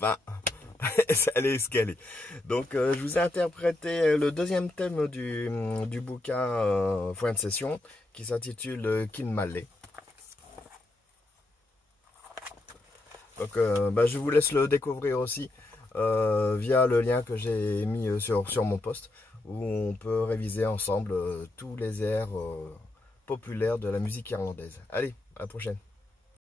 Enfin, elle est ce qu'elle est. Donc, je vous ai interprété le deuxième thème du bouquin Fin de session, qui s'intitule Kin Malé. Donc, je vous laisse le découvrir aussi via le lien que j'ai mis sur mon post, où on peut réviser ensemble tous les airs populaires de la musique irlandaise. Allez, à la prochaine.